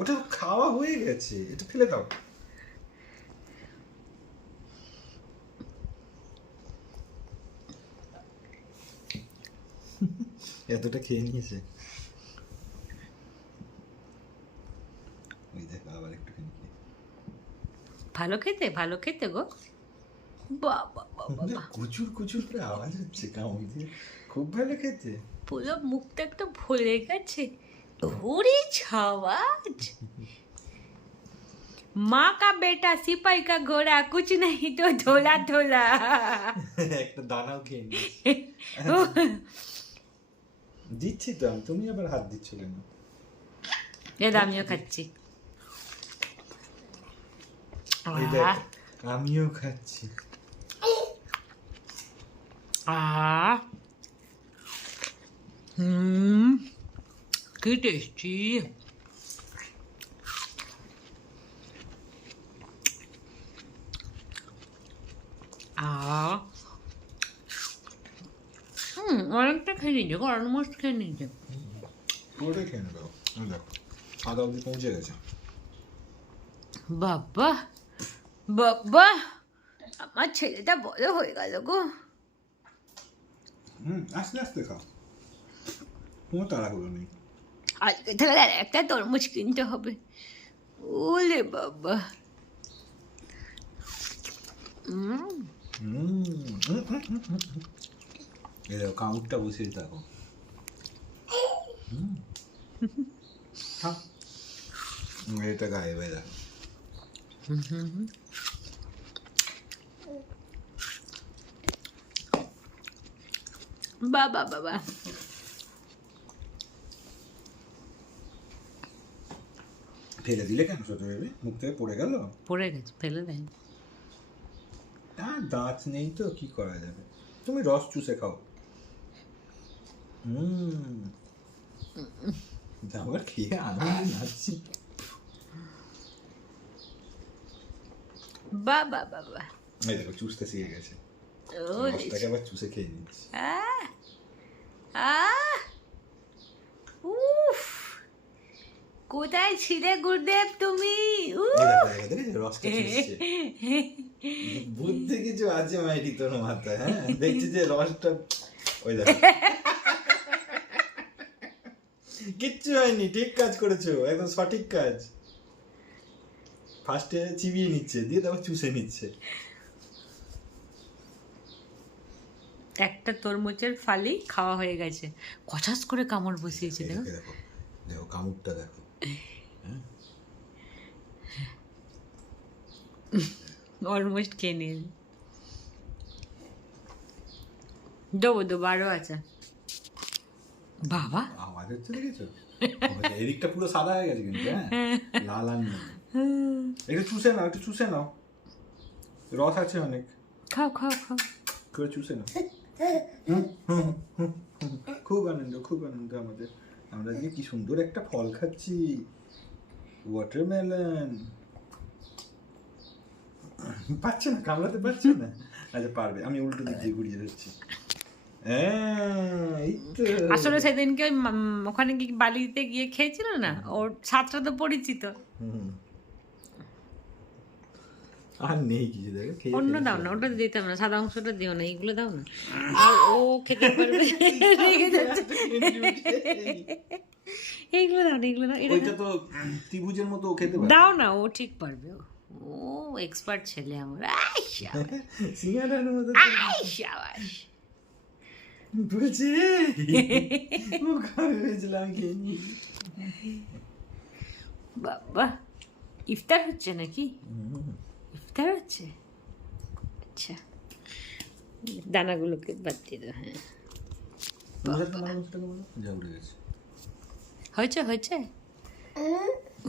ওটা খাওয়া হয়ে গেছে, এটা ফেলে দাও। এতটা খেয়ে নিয়েছে। ওই দেখো আবার একটুখানি খেয়ে। ভালো খেতে গো। বাবা বাবা, কুচুর কুচুর করে আওয়াজ হচ্ছে কামড় দিয়ে, খুব ভালো খেতে। পুরো মুখটা একটু ভুলে গেছে। ওরে ছাওয়াজ, माँ का बेटा सिपाही का घोड़ा कुछ नहीं तो ढोला ढोला। একটা দানাও খেয়ে নিয়েছে। দিচ্ছি তো আমি, তুমি আবার হাত দিচ্ছ কেন? এ আমিও খাচ্ছি। এই দেখ, আমিও খাচ্ছি। কি টেস্টি। অনেকটা খেয়ে নিয়েছে, অলমোস্ট খেয়ে নিয়েছে। পুরোটাই খেয়ে নেবে। এই দেখো আদা অব্দি পৌঁছে গেছে। বাবা বাবা, আমার ছেলেটা বড় হয়ে গেল গো। আস্তে আস্তে খাও, কোনো তাড়াহুড়ো নেই। আজকে তাহলে আর একটা তরমুজ কিনতে হবে। ওলে বাবা। এই দেখো কামড়টা বসিয়ে থাকো। এটা গায়ে হয়ে দেখো। বাবা বাবা, ফেলে দিলে কেন ছোট বেবি? মুখ থেকে পড়ে গেল? পড়ে গেছে, ফেলে দেন। আর দাঁত নেই তো কি করা যাবে, তুমি রস চুষে খাও। আবার খেয়ে আনন্দ নাচ্ছি। বাবা বাবা, এই দেখো চুষতে শিখে গেছে, রসটাকে আবার চুষে খেয়ে নিচ্ছে। উফ, কোথায় ছিলে গুরুদেব তুমি? রসটা চুষছে। বুদ্ধি কিছু আছে মাইরি তোর মাথায়, হ্যাঁ দেখছি যে রসটা, ওই দেখো কিচ্ছু হয়নি, ঠিক কাজ করেছো, একদম সঠিক কাজ। ফার্স্টে চিবিয়ে নিচ্ছে, দিয়ে তারপর চুষে নিচ্ছে। একটা তরমুজের ফালি খাওয়া হয়ে গেছে, কচাস করে কামড় বসিয়েছে। দেখো দেখো দেখো কামড়টা দেখো। অলমোস্ট খেয়ে নিয়ে দেবো, আরও আছে। বাবা আওয়াজ হচ্ছে দেখেছো? এদিকটা পুরো সাদা হয়ে গেছে কিন্তু, হ্যাঁ লাল আর নেই। একটু চুষে নাও, একটু চুষে নাও, রস আছে অনেক। খাও খাও খাও, করে চুষে নাও। খুব আনন্দ, খুব আনন্দ আমাদের। আমরা যে কি সুন্দর একটা ফল খাচ্ছি, ওয়াটারমেলন। পাচ্ছে না, কামড়াতে পারছে না। আচ্ছা পারবে, আমি উল্টো দিক দিয়ে ঘুরিয়ে দিচ্ছি। আসলে সেদিনকে ওই ওখানে কি বালিতে গিয়ে খেয়েছিল না, ওর স্বাদটা তো পরিচিত। আর নেই কিছু, দেখো অন্য দাও না, ওটা দিতাম না, সাদা অংশটা দিও না, এইগুলো দাও না। আর ও খেতে পারবে, রেগে যাচ্ছে। এইগুলো দাও না, এইগুলো দাও। এটা তো ত্রিভুজের মতো ও খেতে পারে। দাও না, ও ঠিক পারবে। ও এক্সপার্ট ছেলে আমার। সিঙ্গারার মতো শাবাশ। বলছি মুখ খারাপ হয়েছিল, আমি খেয়ে নিই। বাবা, ইফতার হচ্ছে নাকি? ইফতার হচ্ছে, আচ্ছা। দানাগুলোকে বাদ দিয়ে দাও। হ্যাঁ হয়েছে হয়েছে,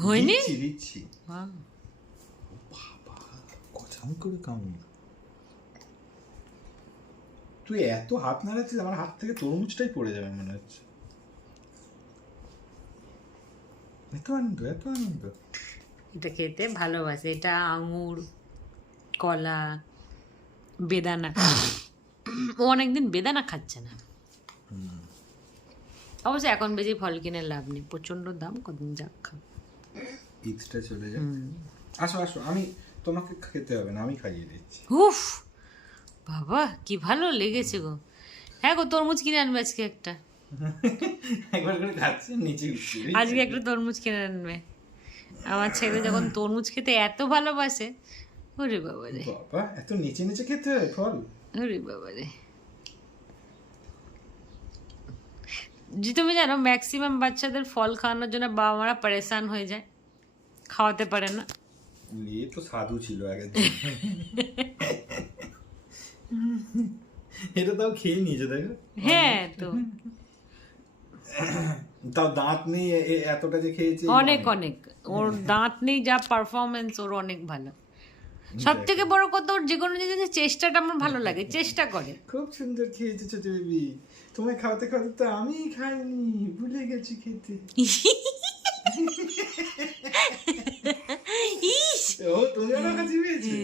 হয়নি? দিচ্ছি বাবা, কচাম করে কামড়। তুই এত হাত নাড়াচ্ছিস, আমার হাত থেকে তরমুজটাই পড়ে যাবে মনে হচ্ছে। এত আনন্দ, এত আনন্দ। এটা খেতে ভালোবাসে, এটা আঙুর, কলা, বেদানা। ও অনেকদিন বেদানা খাচ্ছে না। অবশ্য এখন বেশি ফল কিনে লাভ নেই, প্রচণ্ড দাম, কদিন যাক খাও। ঈদটা চলে যায়। আসো আসো, আমি তোমাকে খেতে হবে না, আমি খাইয়ে দিচ্ছি। উফ বাবা কি ভালো লেগেছে গো। হ্যাঁ গো, তরমুজ কিনে আনবে আজকে একটা। একবার করে খাচ্ছি, নিচে উঠছি। আজকে একটা তরমুজ কিনে আনবে। আমার ছেলে যখন তরমুজ খেতে এত ভালোবাসে, ওরে বাবা রে, বাবা এত নিচে নিচে খেতে হয় ফল? ওরে বাবা রে। যে তুমি জানো ম্যাক্সিমাম বাচ্চাদের ফল খাওয়ানোর জন্য বাবা মারা পরেশান হয়ে যায়, খাওয়াতে পারে না। এ তো সাধু ছিল আগে। এটা তাও খেয়ে নিয়েছে দেখো। হ্যাঁ তো তাও দাঁত নেই, এতটা যে খেয়েছে। অনেক অনেক, ওর দাঁত নেই, যা পারফরমেন্স ওর অনেক ভালো। সব থেকে বড় কথা, ওর যে কোনো জিনিসের চেষ্টাটা আমার ভালো লাগে, চেষ্টা করে। খুব সুন্দর খেয়েছে ছোট বেবি। তোমায় খাওয়াতে খাওয়াতে তো আমি খাইনি, ভুলে গেছি খেতে। ইস, ও তোমারও হাসি পেয়েছে?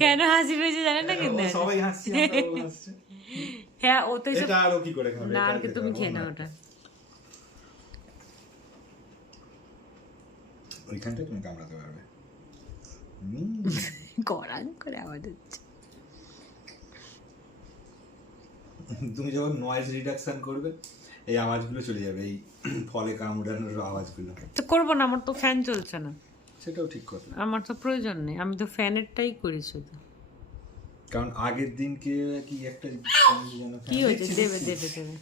কেন হাসি পেয়েছে জানে না কিন্তু। সবাই হাসছে, আমরাও হাসছি। হ্যাঁ ও তো এসব, এটা আরো কি করে খাবে? না এটা আর কি, খেতে তুমি পারবো খেয়ে না। নাও ওটা। ওইখানটা তুমি কামড়াতে পারবে। গড়াং করে আওয়াজ হচ্ছে। তুমি যখন নয়েজ রিডাকশন করবে, এই আওয়াজগুলো চলে যাবে, এই ফলে কামড়ানোর আওয়াজগুলো। তো করবো না, আমার তো ফ্যান চলছে না। সেটাও ঠিক কথা, আমার তো প্রয়োজন নেই, আমি তো ফ্যানেরটাই করি শুধু। কারণ আগের দিনকে কি একটা কি হয়েছে, দেবে দেবে দেবে।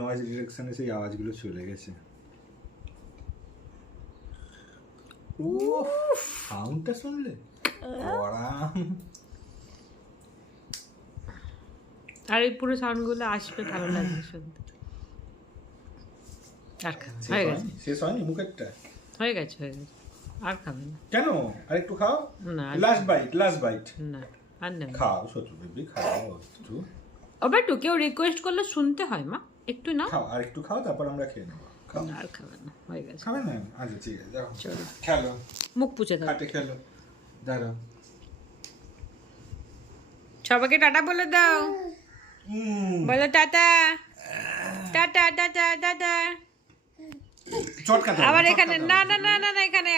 নয়েজ রিডাকশনে সেই আওয়াজগুলো চলে গেছে। সাউন্ডটা শুনলে ওরা। আর এই পুরো সাউন্ডগুলো আসবে, ভালো লাগবে শুনতে। আর খাবে, হয়ে গেছে, শেষ হয়নি মুখেরটা? হয়ে গেছে, হয়ে গেছে, আর খাবে না। কেন? আর একটু খাও, না লাস্ট বাইট, লাস্ট বাইট না, আর নেবে না। খাও ছোট বেবি, খাও একটু আবার একটু কেউ রিকোয়েস্ট করলে শুনতে হয় মা, একটু না। খাও, আর একটু খাও, তারপর আমরা খেয়ে নেবো। খাও। আর খাবে না, হয়ে গেছে। খাবে না? আচ্ছা ঠিক আছে, যাও চলো খেলো, মুখ পুছে দাও। খাটে খেলো, দাঁড়াও। সবাইকে টাটা বলে দাও, বলো টাটা টাটা টাটা টাটা। চটকাতে হবে, আবার চটকাতে এখানে হবে। না না না না না, এখানে